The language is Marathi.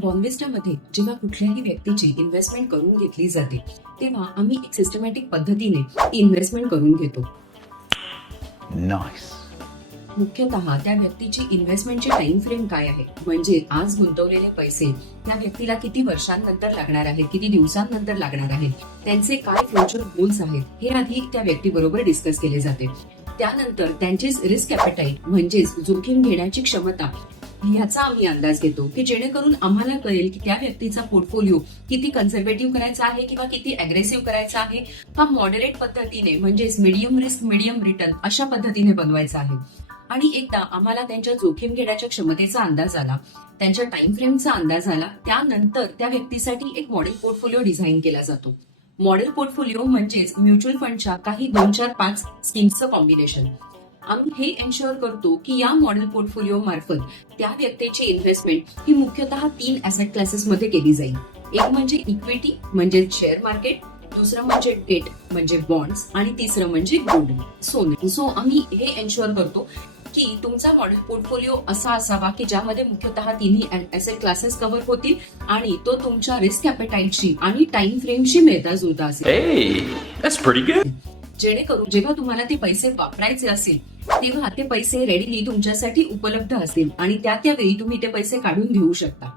बॉन्विस्टामध्ये जेव्हा कुठल्याही व्यक्तीची इन्व्हेस्टमेंट करून घेतली जाते तेव्हा आम्ही एक सिस्टमॅटिक पद्धतीने इन्व्हेस्टमेंट करून घेतो. मुख्यतः त्या व्यक्तीची इन्व्हेस्टमेंटची टाइम फ्रेम काय आहे, म्हणजे आज गुंतवलेले पैसे त्या व्यक्तीला किती वर्षांनंतर लागणार आहेत, किती दिवसांनंतर लागणार आहेत, त्यांचे काय फ्युचर गोल्स आहेत, हे आधी त्या व्यक्तीबरोबर डिस्कस केले जाते. त्यानंतर त्यांची रिस्क ॲपेटाईट म्हणजेच जोखीम घेण्याची क्षमता ह्याचा आम्ही अंदाज घेतो की जेणेकरून आम्हाला कळेल की त्या व्यक्तीचा पोर्टफोलिओ किती कन्झर्वेटिव्ह करायचा आहे किंवा किती अग्रेसिव्ह करायचा आहे. हा मॉडरेट पद्धतीने म्हणजेच मीडियम रिस्क मीडियम रिटर्न अशा पद्धतीने बनवायचा आहे. आणि एकदा आम्हाला त्यांच्या जोखीम घेण्याच्या क्षमतेचा अंदाज आला, त्यांच्या टाइम फ्रेमचा अंदाज आला, त्यानंतर त्या व्यक्तीसाठी एक मॉडेल पोर्टफोलिओ डिझाईन केला जातो. मॉडेल पोर्टफोलिओ म्हणजेच म्युच्युअल फंडच्या काही 2, 4, 5 स्कीम्सचं कॉम्बिनेशन. आम्ही हे एन्श्युअर करतो की या मॉडेल पोर्टफोलिओ मार्फत त्या व्यक्तीची इन्व्हेस्टमेंट ही मुख्यतः 3 ऍसेट क्लासेसमध्ये केली जाईल. एक म्हणजे इक्विटी म्हणजे शेअर मार्केट, दुसरं म्हणजे डेट म्हणजे बॉन्ड्स आणि तिसरं म्हणजे गोल्ड सोने. सो आम्ही हे एन्श्युअर करतो की तुमचा मॉडेल पोर्टफोलिओ असा असावा की ज्यामध्ये मुख्यतः तिन्ही ऍसेट क्लासेस कव्हर होतील आणि तो तुमच्या रिस्क ॲपेटाईटशी आणि टाइम फ्रेमशी मिळता जुळता असेल. जेणेकरून जेव्हा तुम्हाला ते पैसे वापरायचे असेल तेव्हा ते पैसे रेडीली तुमच्यासाठी उपलब्ध असतील आणि त्या वेळी तुम्ही ते पैसे काढून घेऊ शकता.